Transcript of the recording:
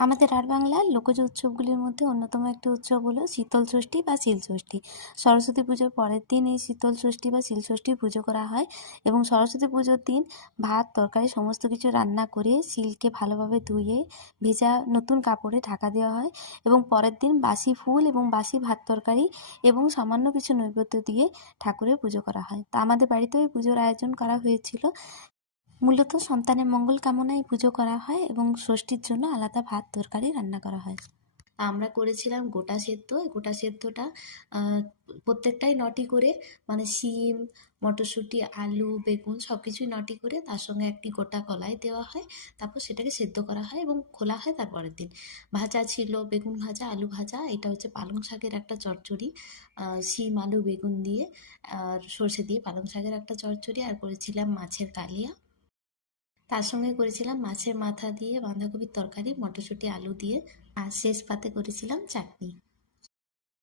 আমাদের আর বাংলার লোকজ উৎসবগুলির মধ্যে অন্যতম একটি উৎসব হলো শীতল ষষ্ঠী বা শিলষষ্ঠী। সরস্বতী পুজোর পরের দিন এই শীতল ষষ্ঠী বা শিলষষ্ঠীর পুজো করা হয় এবং সরস্বতী পুজোর দিন ভাত তরকারি সমস্ত কিছু রান্না করে শিলকে ভালোভাবে ধুয়ে ভেজা নতুন কাপড়ে ঢাকা দেওয়া হয় এবং পরের দিন বাসি ফুল এবং বাসি ভাত তরকারি এবং সামান্য কিছু নৈবেদ্য দিয়ে ঠাকুরের পুজো করা হয়। তা আমাদের বাড়িতেও এই পুজোর আয়োজন করা হয়েছিল। মূলত সন্তানের মঙ্গল কামনায় পুজো করা হয় এবং ষষ্ঠীর জন্য আলাদা ভাত তরকারি রান্না করা হয়। আমরা করেছিলাম গোটা সেদ্ধ। গোটা সেদ্ধটা প্রত্যেকটাই নটি করে, মানে শিম, মটরশুঁটি, আলু, বেগুন সব কিছুই নটি করে তার সঙ্গে একটি গোটা কলাই দেওয়া হয়। তারপর সেটাকে সেদ্ধ করা হয় এবং খোলা হয় তার পরের দিন। ভাজা ছিল বেগুন ভাজা, আলু ভাজা, এটা হচ্ছে পালং শাকের একটা চচ্চড়ি। শিম, আলু, বেগুন দিয়ে আর সর্ষে দিয়ে পালং শাকের একটা চচ্চড়ি, আর করেছিলাম মাছের কালিয়া। তার সঙ্গে করেছিলাম মাছের মাথা দিয়ে বাঁধাকপির তরকারি, মটরশুঁটি, আলু দিয়ে, আর শেষ পাতে করেছিলাম চাটনি।